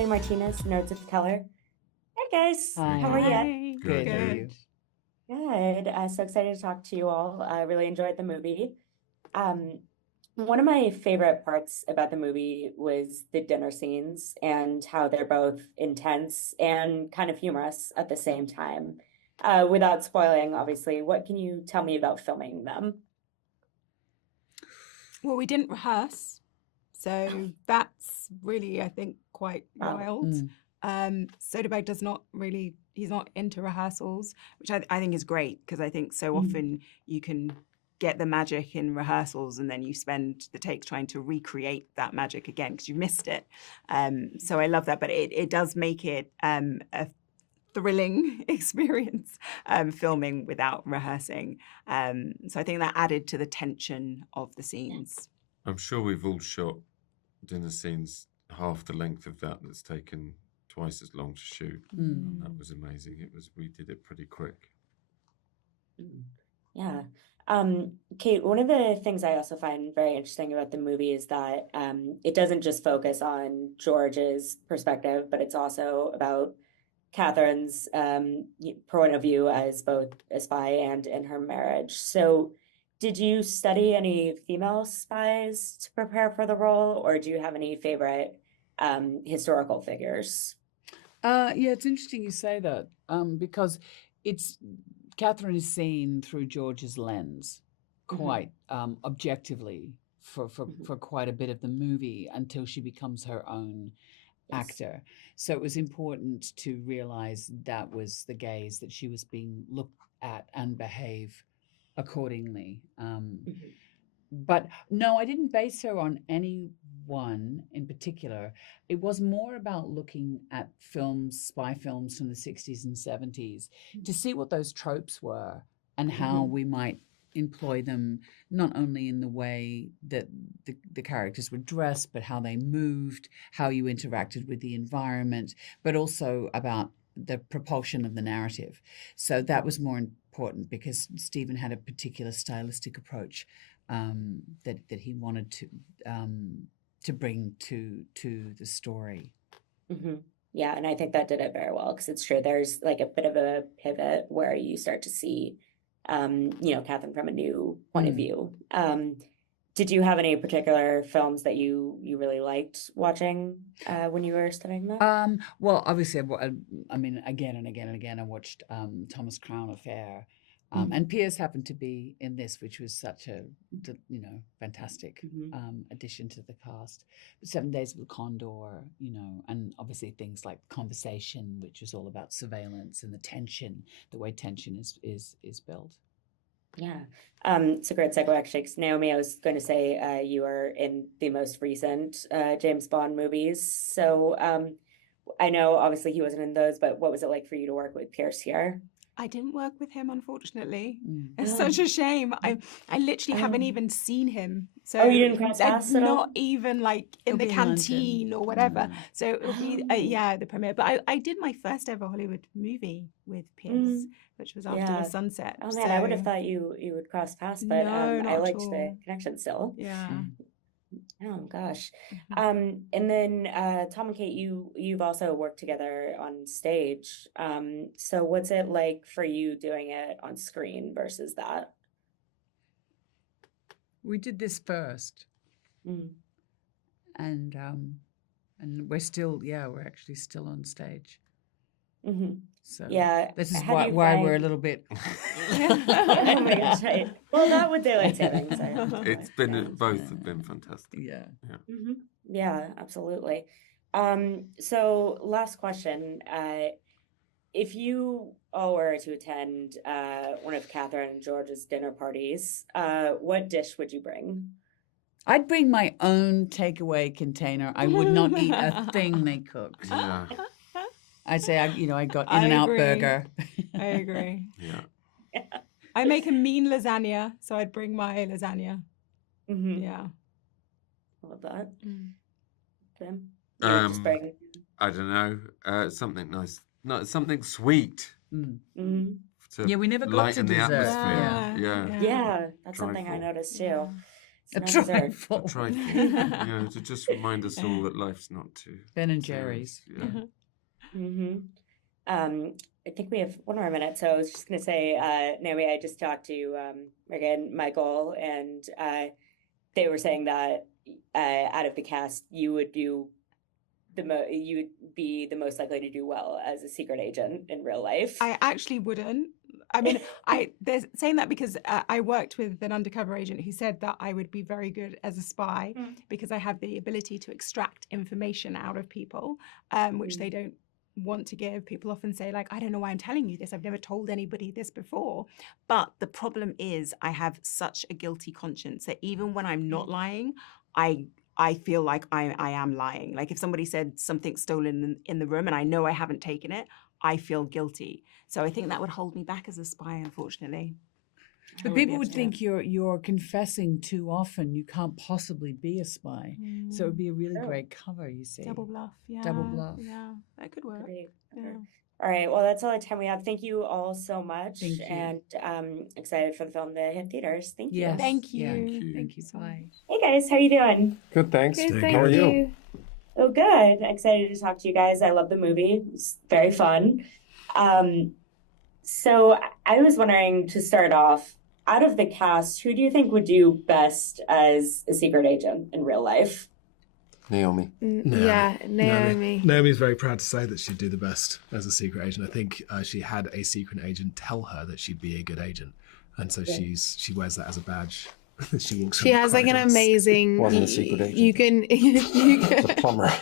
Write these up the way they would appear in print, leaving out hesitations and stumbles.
Kelly Martinez, Nerds of Color. Hey guys, Hi. how are you? Hi. Good. How are you? Good. So excited to talk to you all. I really enjoyed the movie. One of my favorite parts about the movie was the dinner scenes and how they're both intense and kind of humorous at the same time. Without spoiling, obviously, what can you tell me about filming them? Well, we didn't rehearse, so that's really, I think, quite wild. Soderbergh does not really, he's not into rehearsals, which I think is great, because I think so often you can get the magic in rehearsals and then you spend the takes trying to recreate that magic again because you missed it. So I love that, but it does make it a thrilling experience filming without rehearsing. So I think that added to the tension of the scenes. I'm sure we've all shot dinner scenes half the length of that. That's taken twice as long to shoot. That was amazing. We did it pretty quick. Yeah. Kate, one of the things I also find very interesting about the movie is that it doesn't just focus on George's perspective, but it's also about Kathryn's point of view as both a spy and in her marriage. So did you study any female spies to prepare for the role, or do you have any favorite historical figures? Yeah, it's interesting you say that because Kathryn is seen through George's lens quite objectively for quite a bit of the movie until she becomes her own actor. So it was important to realize that was the gaze that she was being looked at and behave accordingly. But no, I didn't base her on anyone in particular. It was more about looking at spy films from the 60s and 70s to see what those tropes were and how we might employ them, not only in the way that the characters were dressed, but how they moved, how you interacted with the environment, but also about the propulsion of the narrative. So that was more important because Stephen had a particular stylistic approach that he wanted to bring to the story. Yeah, and I think that did it very well because it's true. There's like a bit of a pivot where you start to see, Kathryn from a new point of view. Did you have any particular films that you really liked watching when you were studying that? Well, obviously, I mean, again and again and again, I watched Thomas Crown Affair. And Pierce happened to be in this, which was such a, fantastic addition to the cast. But 7 Days of the Condor, and obviously things like Conversation, which was all about surveillance and the tension, the way tension is built. Yeah, it's a great segue actually, because Naomie, I was going to say you are in the most recent James Bond movies. So I know obviously he wasn't in those, but what was it like for you to work with Pierce here? I didn't work with him, unfortunately. It's such a shame. I literally haven't even seen him. So you didn't cross paths at all? Not even like in the canteen or whatever. So it'll be the premiere. But I did my first ever Hollywood movie with Pierce, which was After the Sunset. Oh man, I would have thought you would cross paths, but No, I not liked at all. the connection still. Yeah. Oh gosh. And then Tom and Kate, you've also worked together on stage. So what's it like for you doing it on screen versus that? We did this first, and we're actually still on stage. So yeah, this is why we're a little bit. Oh my gosh! Well, not with daylight savings. It's been both have been fantastic. Yeah, absolutely. So last question: if you all were to attend one of Kathryn and George's dinner parties, what dish would you bring? I'd bring my own takeaway container. I would not eat a thing they cooked. Yeah. I'd say I got In-N-Out burger. I agree. Yeah. I make a mean lasagna, so I'd bring my lasagna. Yeah. Love that. Tim? I don't know. Something nice. No, something sweet. We never got lighten to the dessert. atmosphere. Yeah, that's something I noticed too. A not dessert. trifle. A trifle. To just remind us all that life's not too Ben and serious. Jerry's. Yeah. I think we have one more minute, so I was just going to say, Naomi, I just talked to Regé and Michael, and they were saying that out of the cast, you would do you would be the most likely to do well as a secret agent in real life. I actually wouldn't. I mean, they're saying that because I worked with an undercover agent who said that I would be very good as a spy because I have the ability to extract information out of people, which they don't want to give. People often say, like, I don't know why I'm telling you this. I've never told anybody this before. But the problem is I have such a guilty conscience that even when I'm not lying, I feel like I am lying. Like if somebody said something's stolen in the room and I know I haven't taken it, I feel guilty. So I think that would hold me back as a spy, unfortunately. But people would think you're confessing too often. You can't possibly be a spy. So it would be a really great cover, you see. Double bluff, yeah. Double bluff. Yeah, that could work. Great. Yeah. All right. Well, that's all the time we have. Thank you all so much. Thank you. And excited for the film to hit theaters. Thank you. Yes. Thank you. Yeah. Thank you. Bye. Hey guys, how you doing? Good, thanks. Good, How thank are you? Oh, good. Excited to talk to you guys. I love the movie. It's very fun. So I was wondering, to start off, out of the cast, who do you think would do best as a secret agent in real life? Naomi. Yeah, Naomi. Naomi's very proud to say that she'd do the best as a secret agent. I think she had a secret agent tell her that she'd be a good agent, and so she wears that as a badge. She walks. She has like an amazing. Wasn't a secret agent. You can. It's a plumber.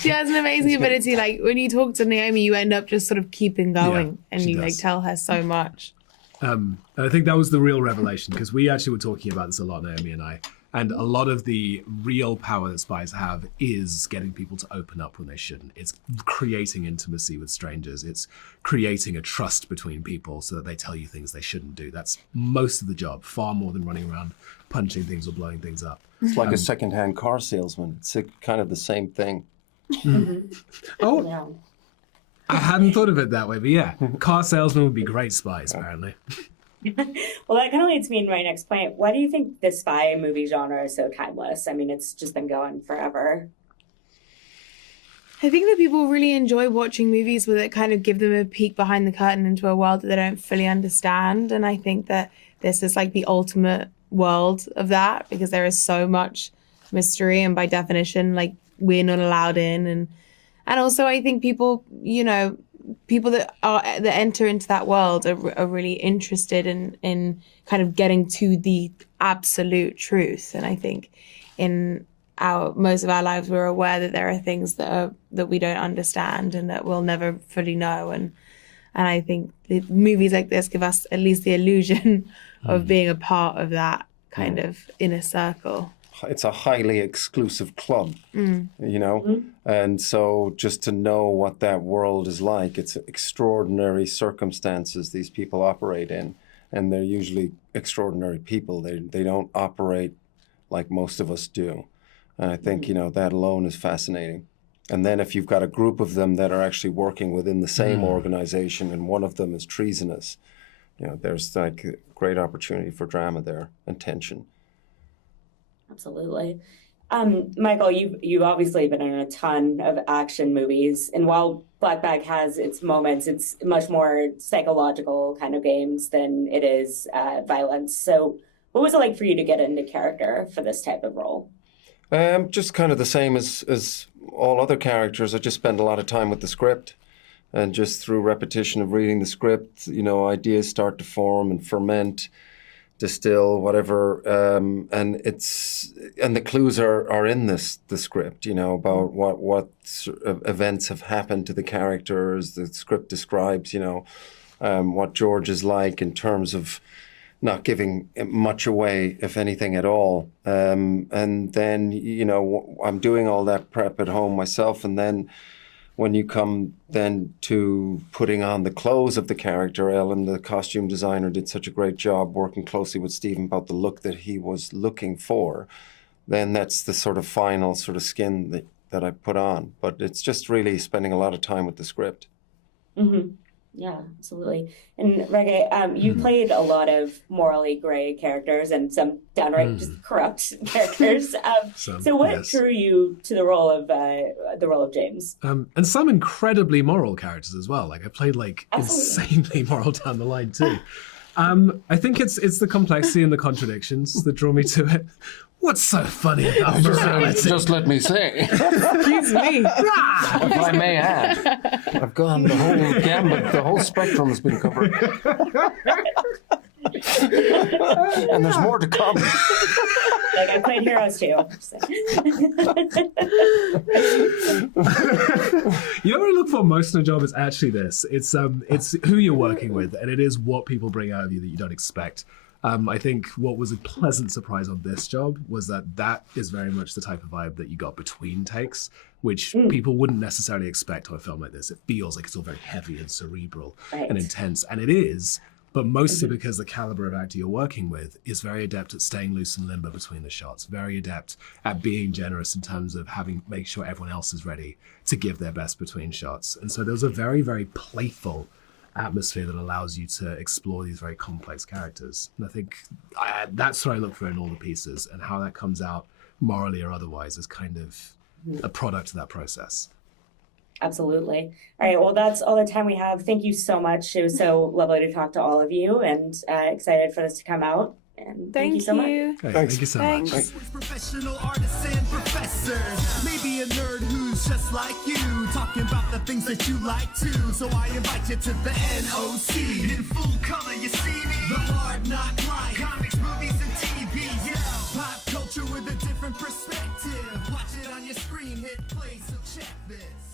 She has an amazing ability. Like when you talk to Naomi, you end up just sort of keeping going, and she you like does. tell her so much. I think that was the real revelation, because we actually were talking about this a lot, Naomi and I. And a lot of the real power that spies have is getting people to open up when they shouldn't. It's creating intimacy with strangers. It's creating a trust between people so that they tell you things they shouldn't do. That's most of the job, far more than running around punching things or blowing things up. It's like a second-hand car salesman. It's kind of the same thing. Oh, Yeah. I hadn't thought of it that way, but yeah, car salesmen would be great spies, apparently. Well, that kind of leads me to my next point. Why do you think the spy movie genre is so timeless? I mean, it's just been going forever. I think that people really enjoy watching movies where it kind of give them a peek behind the curtain into a world that they don't fully understand. And I think that this is like the ultimate world of that, because there is so much mystery, and by definition, like we're not allowed in. And also I think people that enter into that world are really interested in kind of getting to the absolute truth. And I think in most of our lives, we're aware that there are things that we don't understand and that we'll never fully know. And I think the movies like this give us at least the illusion of being a part of that kind of inner circle. It's a highly exclusive club, and so just to know what that world is like, it's extraordinary circumstances these people operate in, and they're usually extraordinary people. They don't operate like most of us do, and I think that alone is fascinating. And then if you've got a group of them that are actually working within the same organization, and one of them is treasonous, there's like a great opportunity for drama there and tension. Absolutely. Michael, you've obviously been in a ton of action movies, and while Black Bag has its moments, it's much more psychological kind of games than it is violence. So what was it like for you to get into character for this type of role? Just kind of the same as all other characters. I just spend a lot of time with the script, and just through repetition of reading the script, ideas start to form and ferment, distill, whatever, and the clues are in the script, about what events have happened to the characters. The script describes, what George is like in terms of not giving much away, if anything at all. And then, I'm doing all that prep at home myself, and then when you come then to putting on the clothes of the character, Ellen, the costume designer, did such a great job working closely with Stephen about the look that he was looking for. Then that's the sort of final sort of skin that I put on. But it's just really spending a lot of time with the script. Mm-hmm. Yeah, absolutely. And Regé, you played a lot of morally gray characters and some downright just corrupt characters. So what drew you to the role of James? And some incredibly moral characters as well. Like I played like insanely moral down the line too. I think it's the complexity and the contradictions that draw me to it. What's so funny about morality? Just let me say. Excuse me. If I may add, I've gone the whole gambit, the whole spectrum has been covered. And there's more to come. Like I played Heroes too. You know what I look for most in a job is actually this. It's who you're working with, and it is what people bring out of you that you don't expect. I think what was a pleasant surprise on this job was that is very much the type of vibe that you got between takes, which people wouldn't necessarily expect on a film like this. It feels like it's all very heavy and cerebral and intense, and it is, but mostly because the caliber of actor you're working with is very adept at staying loose and limber between the shots, very adept at being generous in terms of make sure everyone else is ready to give their best between shots. And so there's a very, very playful atmosphere that allows you to explore these very complex characters. And I think that's what I look for in all the pieces, and how that comes out morally or otherwise is kind of a product of that process. Absolutely. All right, well, that's all the time we have. Thank you so much. It was so lovely to talk to all of you, and excited for this to come out. And thank you so much. Okay, thank you so much. Professional artists and professors, maybe a nerd who's just like you, talking about the things that you like too. So I invite you to the NOC. In full color, you see me. The hard knock life, comics, movies, and TV. Yeah, pop culture with a different perspective. Watch it on your screen, hit play, so check this.